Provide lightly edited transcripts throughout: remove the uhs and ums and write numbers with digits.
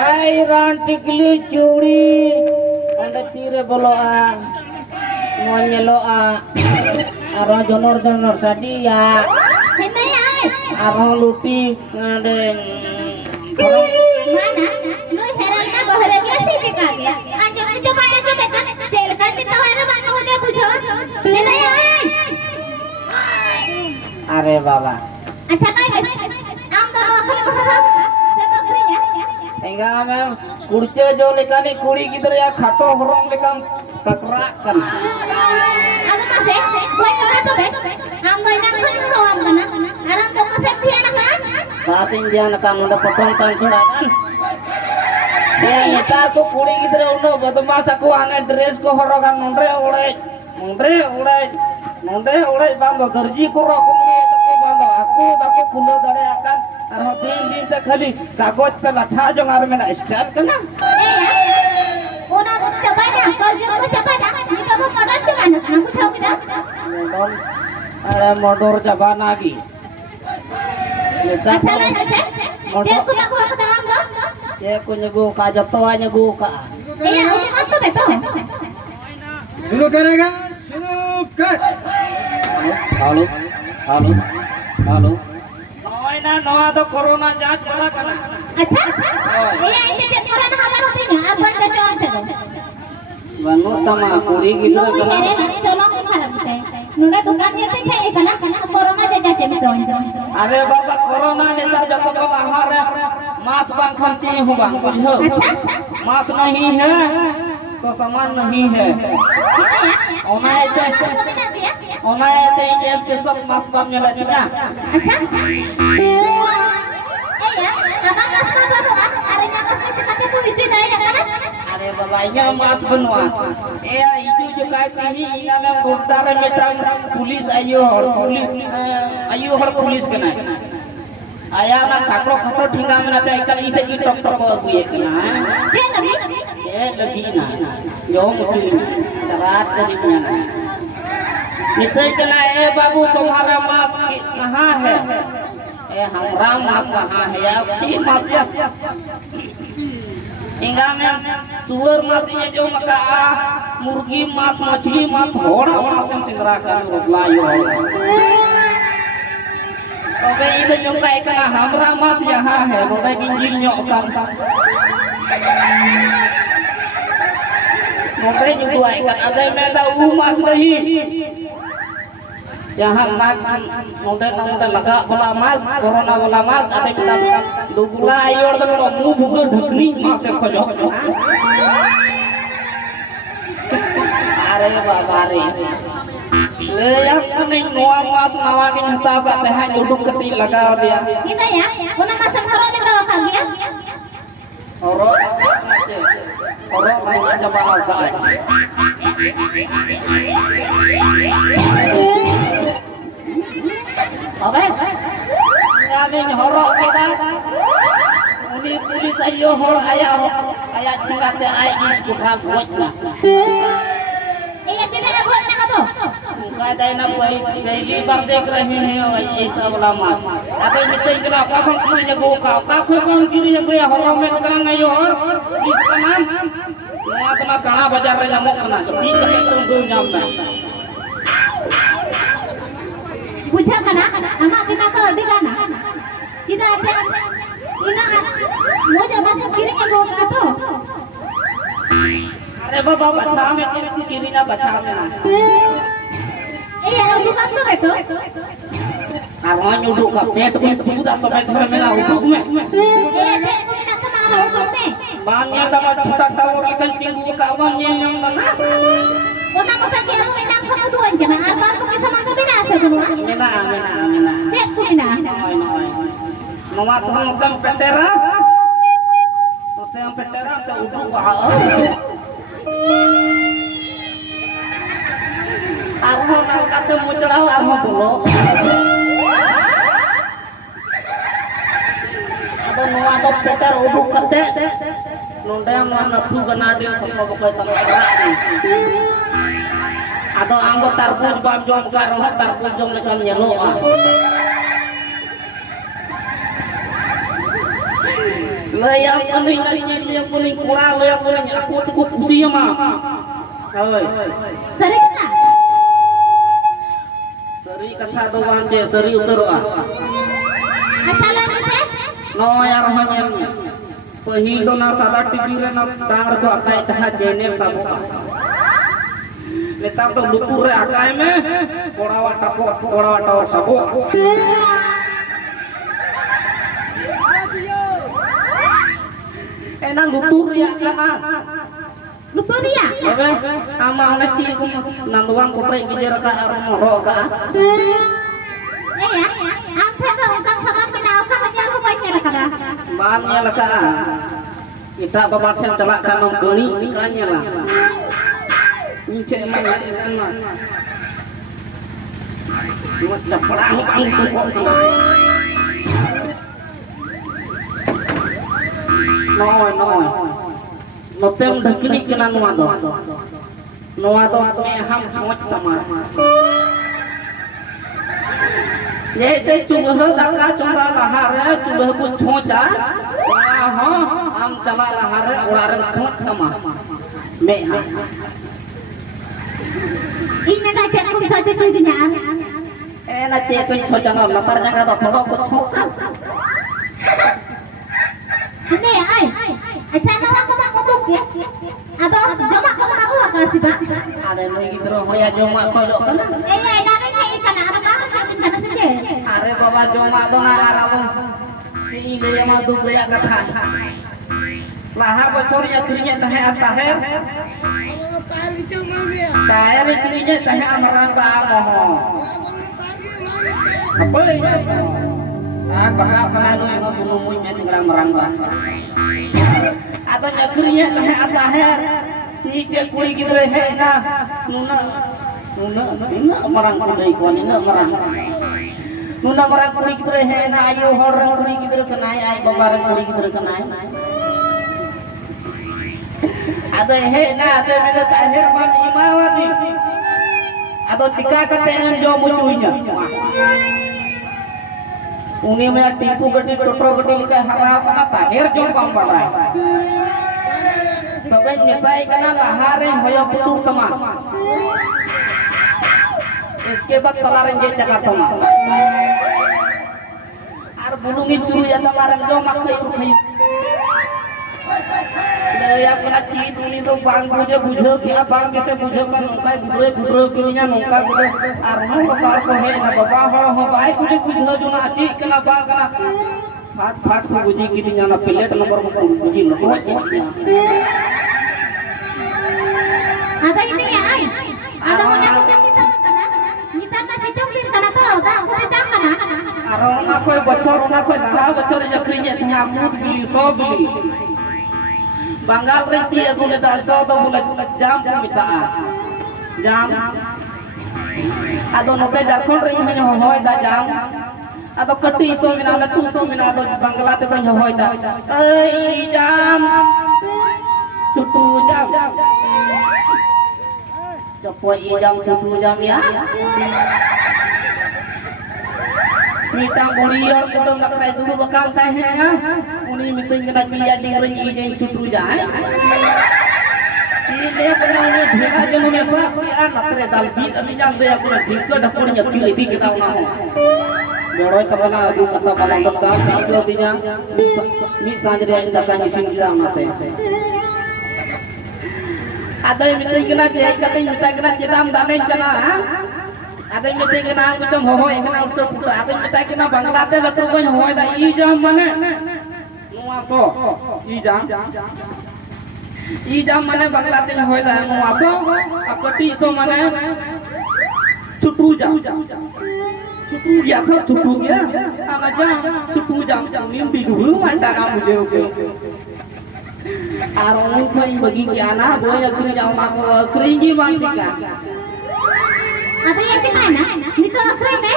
Hai rantikli curi anda tire boloa monyeloa aro jonor sadia aro luti ngadeng mana lu heran na bahagia sih kagak anjing itu coba kan cel kan kita ada mana udah bujo ini ya are baba अच्छा काय आम दोनों अखल बहरा से बकरी ya enggak mem kurce jo lekani kuri gider ya khato horong lekam takra kan aku masih gue kira tuh bek am doy nang kan am kana aram tuh masih dia kan basing dia kan udah potong tan kan ya netar ko kuri gider uno badmas aku ane dress ko horogan nondre urai bando darji ko rokum aku baku kulo dare akan aro din te khali kagoj pe latha jong ar mena style kana una coba na kal jo ko coba na ni ko modern ke mana kamu tahu kita are modor jabana gi अच्छा ना dia ko baku aku tahu enggak ye ko nyego ka jatoa nyego ka iya aku kan tuh betul शुरू करेगा शुरू कर halo halo halo noy na noa do corona जांच वाला kana अच्छा iya ini dia corona kabar hote nya apa ke coba banu tama kuri gider kana tolong harap saya nuna दुकान ये थे kana corona jaja betul अरे बाबा corona ने sir जब तक हमारे मास बंग खर्चे हो बंग बुझो मास नहीं है तो सामान नहीं है ओनाए गैस के सब मास बंग में लगना अच्छा abang mas baru hari nakas kecil-kecil tuh itu dari ya kan अरे बाबा ये मास बनवा ए इजू जो काय कही इना में गुड्डार मेटा पुलिस आयो हर पुलिस के ना आया ना खाटो ठिंगा में ना ते कल इसे की डॉक्टर को अगुए के ना ये लगी ना जो मुझे रात करी में ना मित्र के ना ए बाबू तुम्हारा मास कहाँ है ए हमारा मास कहाँ है या तीन मास या इंगा में सुअर मास ये जो मका मुर्गी मास मछली मास होड़ा मास सिंगरा कर लायो तबे इने जो का एकना हमरा मास यहाँ है नोडे गिंजिल न्यो काम नोडे जो दुआ एकन अदे में दा उ मास नहीं यहाँ नोडे लगा वाला मास कोरोना वाला मास अदे में दुगला आयोर द मुंह भुगे ढकनी मास खोजो अरे बाबा रे ले yang ning noa mas nawa ke hata ba teh duduk keti lagaw dia kita ya una masang horo ni ka kagya oro main aja bakal ka abe ngaming horo kita uni pulis ayo hor aya cingate ai di buka buat na iya tidak buat na kato कायदा ना कोई daily बार देख रहे हैं ऐसा वाला मास अबे मित्र करा का हम पूरी जगह का हम पूरी जगह हर में करा नहीं और इसका नाम नया तना काना बाजार रे जामो कना तो ठीक है तुम दो नाम में बुझा कना ama kita ka di kana kita ada ina mo jaba se kiri ke boga to अरे बाबा बच्चा में किरी ना बच्चा में ना iya bukan tuh betul arwah nyuduk ka पेट में चूदा तो मैं घर में ना उठूं मैं iya dek ko na ka na hukum me बांधने दमा छोटा टावर लेकिन tinggu ka wan yang ना una mo sa kaya mo inang ka duan kana apa ko kita man ka binasa dunwa mina dek ko na noy नवा तो हम एकदम पेटेरा तो से हम पेटेरा तो उठू का armo nang kate mucrao armo bulo ado noa do peter uduk kate nonde ma nathu gana di thokko bokoy tamara ado anggo tarbuj bam jom ka roh tarbuj jom lekam nyelo Layang kuning lagi yang kuning kurang layang kuning aku tuh kusi mah. Oi. Sari kata. Seri kata doang je seri utara. Asal ni teh. Noy arhanyan. Pahil do na sada TV re na tang ko akai tah channel sabo. Netar to lutur re akai me korawa tapor sabo. Enak lutur ya kana. Lupa dia. Ebe ama oleh ti ko nanduang ko pre gijer ka armoro ka. Ya, apa tu orang sama kenal kan aja lu banyak kada. Bangnya lah ka. Kita babatsen celak kanom geuning cikanya lah. Ince mah kan mah. Cuma ceprang angkut. Noy. Notem dakini kena noa do me ham chot tama. Jैसे चुबह दका चुंदा लहारे चुबह को छोचा वहाँ हो हम चला लहारे उड़ारन छोट तमा मैं Ini dah cek aku saja tu dia. ना चे तो छोचा ना लपर जगह बफलो को छोका Ini ai. Acha na aku tak kutuk ya. Ado joma ko na aku akan sih ba. ada lagi gitu hoya joma koyo kana Iya, dari ni kana ada kan kana saja. are baba joma do na arabun si ile ma du priya katha laha bocor ya krinya tahe ataher tayar krinya tahe amaran ba moho apa ini baka kana nu yang sunu mun nya tinggal marang ba atau nyakrinya tahe ataher ite kuli gidre he na nuna tina marang kudai ko ni na marang nuna marang kuli gidre he na ayo horang kuli gidre kenai ai babarang kuli gidre kenai ada he na ada meda tahir mam imawati atau jika katengan jo mucuinya uni me tipu gadi totro gadi lika harap kana tahir jo bang barai tapi nyetai kana lahare hoyo putur tama इसके बाद तलारेंगे Jakarta mah ar bulungi curu ya tamaran jo makai urkai ya kena ciri tuli to bang bujo ki abang bisa bujo kan nongkai gudre kininya nongkai gudre ar no bakal ko he na baba hol ho bai kuli bujo jo na aci kena bang kena fat ko buji kininya na plate nomor ko buji no Ada ini ya ai. Ada orang yang kita kasih coklit kana tahu tak aku tidak kana. Arona koy bocor na koy nah bocor jakrinya teh amut beli so beli Bangal reci aku le so to bulan jam ko mitaa jam ado note Jharkhand ring hoy da jam ado kati so mina na tu so mina ado Bangla te to hoy da ei jam cutu jam cepoi jam cutu jam ya Mitang burior kutum nakrai dulu bakal teh ya. Uni miting kena kia dingren ijeng cutu jai. Ini pernah dhela jemu mesa pian natre dalbit ani jam dia puna dikka dapur nyakil itu kita mau. Doroi tabana agu kata balang betam dikka dinya mi sanjria indakan isin sama teh. Ada yang miting kena dia kata miting kena citam dane jana. Ada yang miting kena aku cem hohoi kena utuh putra. Ada yang miting kena Bangladesh latu ko hohoi da ijam mane nuaso ijam mane Bangladesh hohoi da nuaso akati so mane cutu jam cutu ya tho cutu ya ana jam cutu jam nimbi dulu manda kamu jero arong koi bagi kiana boy akri jam aku kringi mansika Ada yang kita na? Nito akre me?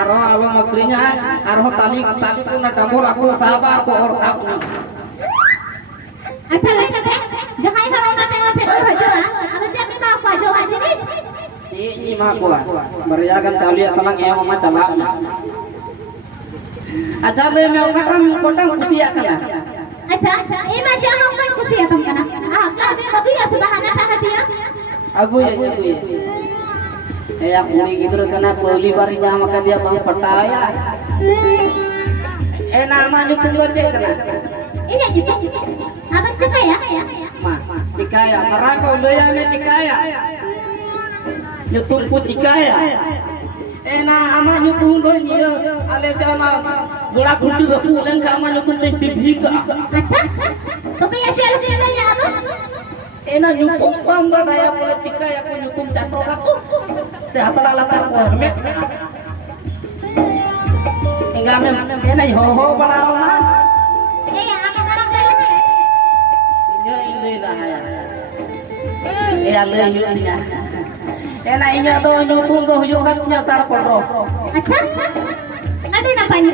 Aro alo makrinya aro tali ko na dambol aku sabar ko or aku Acha lai kate jahai kalau na tengah pheto hajo ada jadi ma apa jo haji ni ini mah ko bariagan cali talang ya mama calak Aja le me okatang kusiak kana. अच्छा एमा जहां मन खुशी है तुम कना आपला दे बगी या बहाना था हतिया Aku ya. Ya kuning gitu kana poli bari jam ka dia bang pataya. Nama ni tunggu cek kana. ini gitu abang suka ya Ma, cikaya. Marang kau leya me cikaya. Nyutung ku cikaya. Ama nyutung do ni ale sama gula gundi rapu len ka ama nyutung te dibika. अच्छा तो पे ये चल दे ले अब Nyutung pam daya pole cikaya ku nyutung catrok aku. Sehatala latar ko hermet. Hingga me ho balao na. apa orang dah Inyo ini lah ya. Le yutnya. Inya do nyutung do yukat nya sar podro. अच्छा ada apa ini